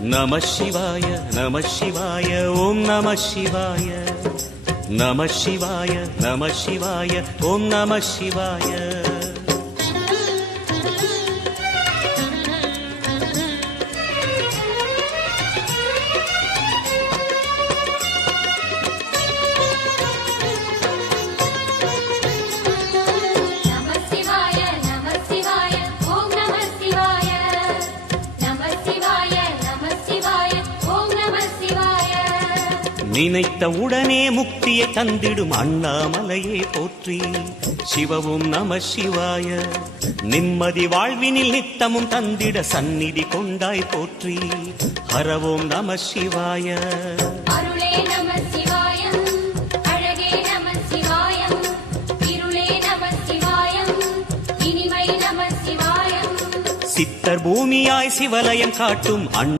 நம சிவாய நம சிவாய ஓம் நம சிவாய நம சிவாய நம சிவாய ஓம் நம சிவாய. நினைத்த உடனே முக்தியை தந்திடும் அண்ணாமலையே போற்றி. சிவவும் நம சிவாய. நிம்மதி வாழ்வினில் நித்தமும் தந்திட சந்நிதி கொண்டாய் போற்றி. ஹரவோம் நம சிவாய. அருளே நம சிவாயம், அழகே நம சிவாயம், இருளே நம சிவாயம், இனிமை நம சிவாயம். சித்தர் பூமியாய் சிவலயம் காட்டும்